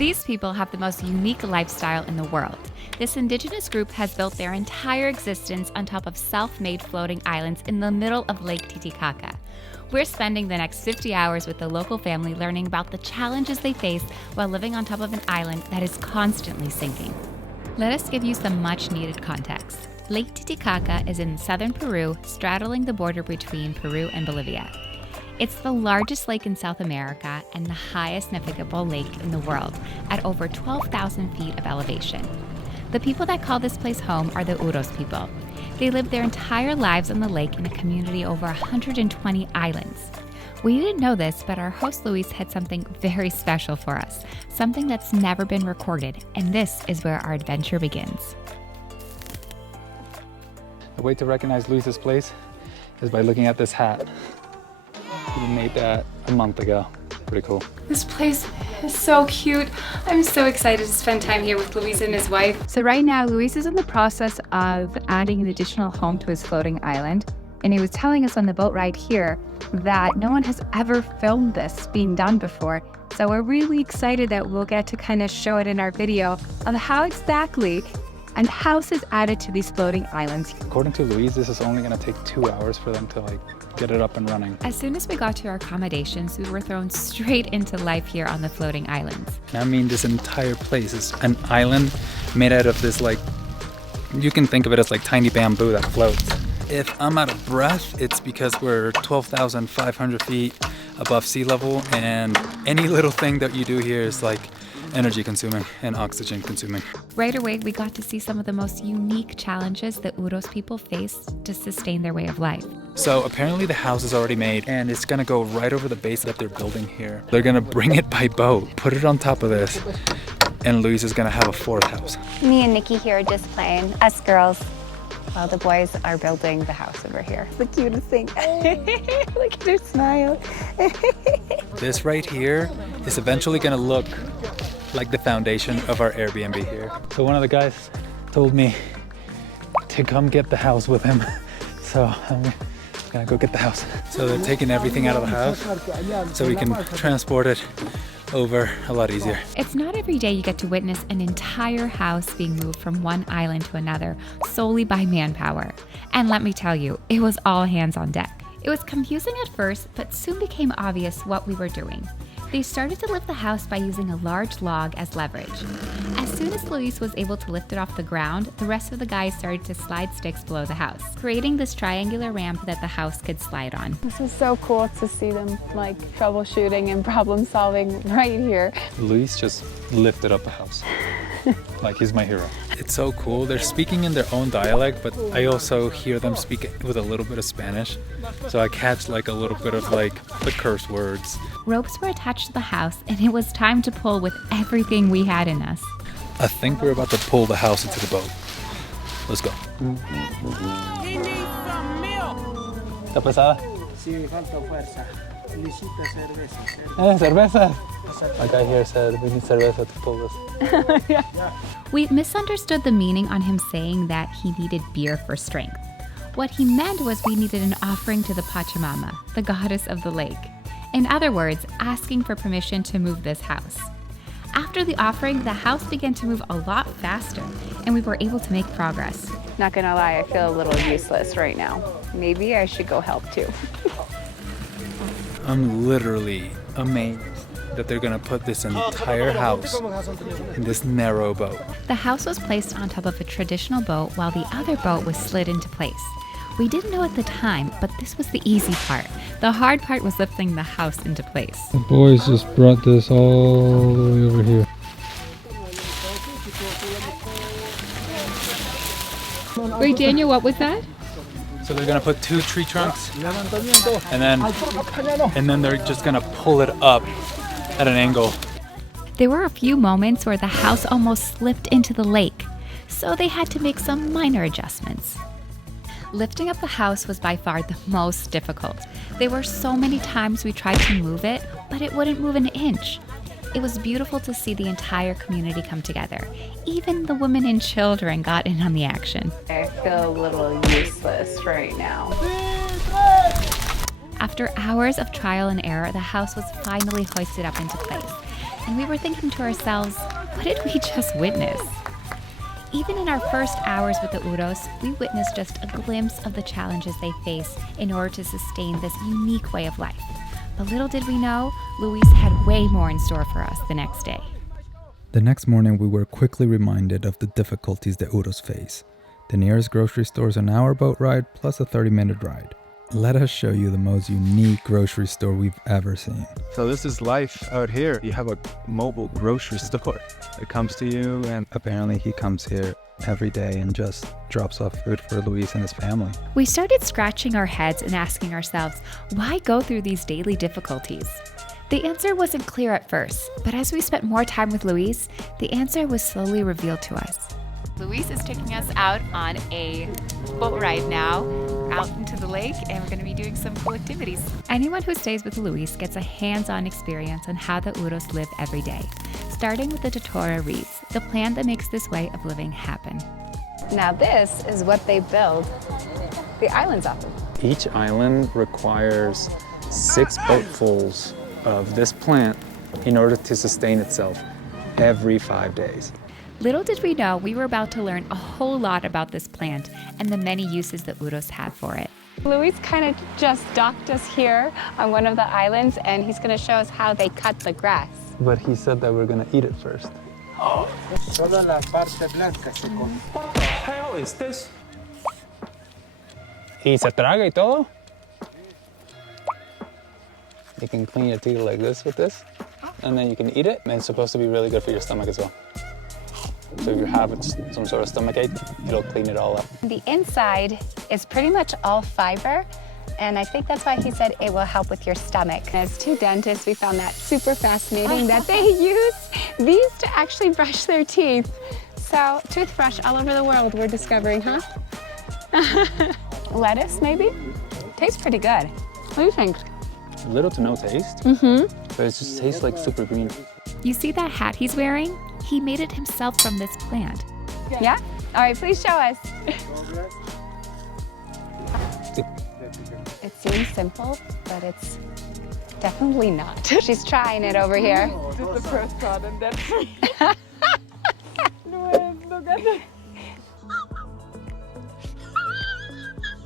These people have the most unique lifestyle in the world. This indigenous group has built their entire existence on top of self-made floating islands in the middle of Lake Titicaca. We're spending the next 50 hours with the local family learning about the challenges they face while living on top of an island that is constantly sinking. Let us give you some much-needed context. Lake Titicaca is in southern Peru, straddling the border between Peru and Bolivia. It's the largest lake in South America and the highest navigable lake in the world, at over 12,000 feet of elevation. The people that call this place home are the Uros people. They live their entire lives on the lake in a community over 120 islands. We didn't know this, but our host Luis had something very special for us, something that's never been recorded, and this is where our adventure begins. The way to recognize Luis's place is by looking at this hat. He made that a month ago. Pretty cool. This place is so cute. I'm so excited to spend time here with Luis and his wife. So right now, Luis is in the process of adding an additional home to his floating island. And he was telling us on the boat ride here that no one has ever filmed this being done before. So we're really excited that we'll get to kind of show it in our video of how exactly a house is added to these floating islands. According to Luis, this is only gonna take 2 hours for them to get it up and running. As soon as we got to our accommodations, we were thrown straight into life here on the floating islands. I mean, this entire place is an island made out of this, you can think of it as tiny bamboo that floats. If I'm out of breath, it's because we're 12,500 feet above sea level, and any little thing that you do here is energy consuming and oxygen consuming. Right away, we got to see some of the most unique challenges that Uros people face to sustain their way of life. So apparently the house is already made, and it's gonna go right over the base that they're building here. They're gonna bring it by boat, put it on top of this, and Luis is gonna have a fourth house. Me and Nikki here are just playing, us girls, while the boys are building the house over here. The cutest thing. Look at her smile. This right here is eventually gonna look like the foundation of our Airbnb here. So one of the guys told me to come get the house with him. So I'm gonna go get the house. So they're taking everything out of the house so we can transport it over a lot easier. It's not every day you get to witness an entire house being moved from one island to another solely by manpower. And let me tell you, it was all hands on deck. It was confusing at first, but soon became obvious what we were doing. They started to lift the house by using a large log as leverage. As soon as Luis was able to lift it off the ground, the rest of the guys started to slide sticks below the house, creating this triangular ramp that the house could slide on. This is so cool to see them troubleshooting and problem solving right here. Luis just lifted up a house. He's my hero. It's so cool. They're speaking in their own dialect, but I also hear them speak with a little bit of Spanish. So I catch a little bit of the curse words. Ropes were attached to the house, and it was time to pull with everything we had in us. I think we're about to pull the house into the boat. Let's go. He needs some milk. ¿Está pesada? Sí, falta fuerza. Necesita cerveza. Cerveza. My guy here said we need cerveza to pull this. Yeah. We misunderstood the meaning on him saying that he needed beer for strength. What he meant was we needed an offering to the Pachamama, the goddess of the lake. In other words, asking for permission to move this house. After the offering, the house began to move a lot faster, and we were able to make progress. Not gonna lie, I feel a little useless right now. Maybe I should go help too. I'm literally amazed that they're gonna put this entire house in this narrow boat. The house was placed on top of a traditional boat while the other boat was slid into place. We didn't know at the time, but this was the easy part. The hard part was lifting the house into place. The boys just brought this all the way over here. Wait, Daniel, what was that? So they're gonna put 2 tree trunks, and then they're just gonna pull it up at an angle. There were a few moments where the house almost slipped into the lake, so they had to make some minor adjustments. Lifting up the house was by far the most difficult. There were so many times we tried to move it, but it wouldn't move an inch. It was beautiful to see the entire community come together. Even the women and children got in on the action. I feel a little useless right now. After hours of trial and error, the house was finally hoisted up into place. and we were thinking to ourselves, what did we just witness? Even in our first hours with the Uros, we witnessed just a glimpse of the challenges they face in order to sustain this unique way of life. But little did we know, Luis had way more in store for us the next day. The next morning, we were quickly reminded of the difficulties the Uros face. The nearest grocery store is an hour boat ride plus a 30-minute ride. Let us show you the most unique grocery store we've ever seen. So this is life out here. You have a mobile grocery store. It comes to you, and Apparently he comes here every day and just drops off food for Luis and his family. We started scratching our heads and asking ourselves, why go through these daily difficulties? The answer wasn't clear at first, but as we spent more time with Luis, the answer was slowly revealed to us. Luis is taking us out on a boat ride now, out into the lake, and we're going to be doing some cool activities. Anyone who stays with Luis gets a hands-on experience on how the Uros live every day, starting with the Totora reeds, the plant that makes this way of living happen. Now this is what they build the islands off of. Each island requires 6 boatfuls of this plant in order to sustain itself every 5 days. Little did we know we were about to learn a whole lot about this plant and the many uses the Uros have for it. Luis kind of just docked us here on one of the islands, and he's going to show us how they cut the grass. But he said that we're gonna eat it first. Toda la parte blanca se come. what the hell is this? Y se traga y todo. You can clean your teeth like this with this, and then you can eat it, and it's supposed to be really good for your stomach as well. So if you have some sort of stomachache, it'll clean it all up. The inside is pretty much all fiber, and I think that's why he said it will help with your stomach. As two dentists, we found that super fascinating that they use these to actually brush their teeth. So toothbrush all over the world, we're discovering, huh? Lettuce, maybe? Tastes pretty good. What do you think? Little to no taste, but it just tastes like super green. You see that hat he's wearing? He made it himself from this plant. Yeah? All right, please show us. It seems simple, but it's definitely not. She's trying it over here. This is the first part, and then look at it.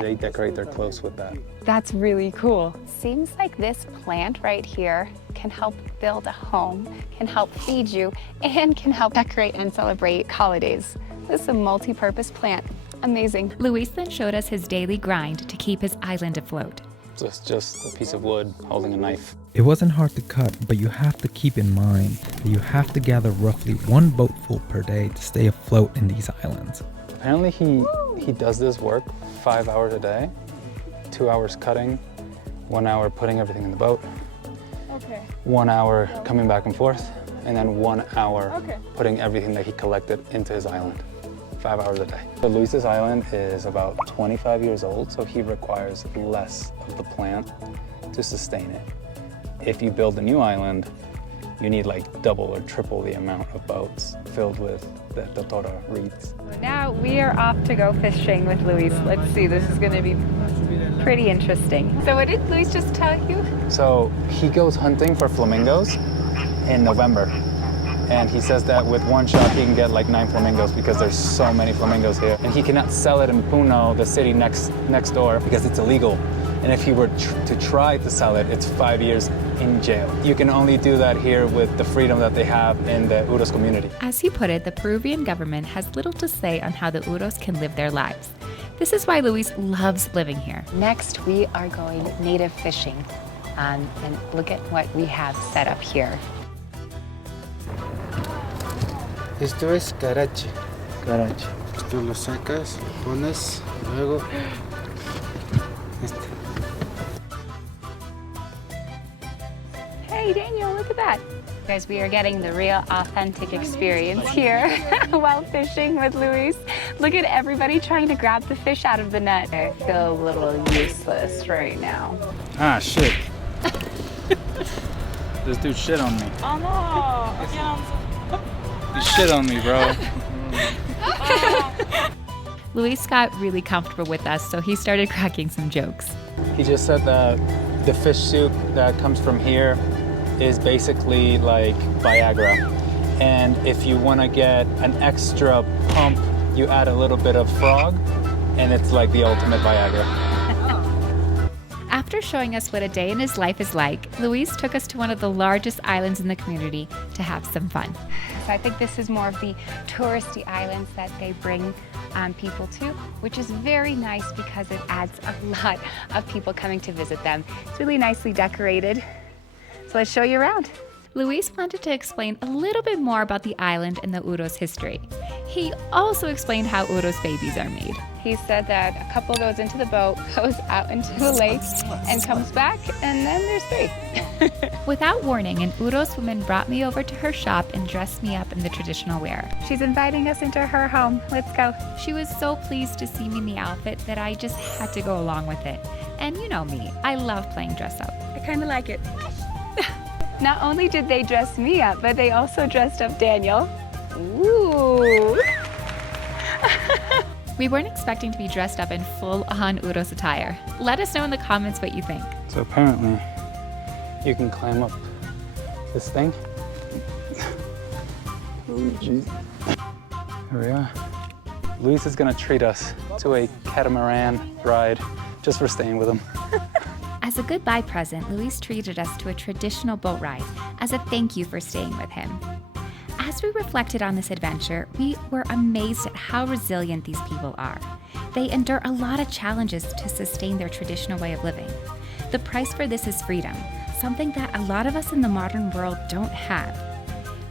They decorate their clothes with that. That's really cool. Seems like this plant right here can help build a home, can help feed you, and can help decorate and celebrate holidays. This is a multi-purpose plant. Amazing. Luis then showed us his daily grind to keep his island afloat. Just a piece of wood holding a knife. It wasn't hard to cut, but you have to keep in mind that you have to gather roughly 1 boatful per day to stay afloat in these islands. Apparently he does this work 5 hours a day, 2 hours cutting, 1 hour putting everything in the boat, 1 hour coming back and forth, and then 1 hour putting everything that he collected into his island. 5 hours a day. So Luis's island is about 25 years old, so he requires less of the plant to sustain it. If you build a new island, you need like double or triple the amount of boats filled with the Totora reeds. Now we are off to go fishing with Luis. Let's see, this is gonna be pretty interesting. So what did Luis just tell you? So he goes hunting for flamingos in November. And he says that with one shot he can get like 9 flamingos because there's so many flamingos here. And he cannot sell it in Puno, the city next door, because it's illegal. And if he were to try to sell it, it's 5 years in jail. You can only do that here with the freedom that they have in the Uros community. As he put it, the Peruvian government has little to say on how the Uros can live their lives. This is why Luis loves living here. Next, we are going native fishing. And look at what we have set up here. Esto es carache. Carache. Esto lo sacas, pones, luego este. Hey Daniel, look at that. Guys, we are getting the real authentic experience here while fishing with Luis. Look at everybody trying to grab the fish out of the net. I feel a little useless right now. Ah, shit. This dude shit on me. Oh no! You shit on me, bro. Luis got really comfortable with us, so he started cracking some jokes. He just said that the fish soup that comes from here is basically like Viagra. And if you want to get an extra pump, you add a little bit of frog, and it's like the ultimate Viagra. After showing us what a day in his life is like, Luis took us to one of the largest islands in the community to have some fun. So I think this is more of the touristy islands that they bring people to, which is very nice because it adds a lot of people coming to visit them. It's really nicely decorated. So let's show you around. Luis wanted to explain a little bit more about the island and the Uros history. He also explained how Uros babies are made. He said that a couple goes into the boat, goes out into the lake, and comes back, and then there's 3. Without warning, an Uros woman brought me over to her shop and dressed me up in the traditional wear. She's inviting us into her home. Let's go. She was so pleased to see me in the outfit that I just had to go along with it. And you know me, I love playing dress up. I kind of like it. Not only did they dress me up, but they also dressed up Daniel. Ooh. We weren't expecting to be dressed up in full-on Uros attire. Let us know in the comments what you think. So apparently, you can climb up this thing. Oh, geez. Here we are. Luis is gonna treat us to a catamaran ride just for staying with him. As a goodbye present, Luis treated us to a traditional boat ride as a thank you for staying with him. As we reflected on this adventure, we were amazed at how resilient these people are. They endure a lot of challenges to sustain their traditional way of living. The price for this is freedom, something that a lot of us in the modern world don't have.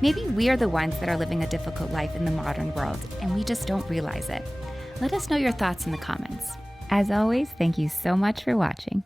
Maybe we're the ones that are living a difficult life in the modern world, and we just don't realize it. Let us know your thoughts in the comments. As always, thank you so much for watching.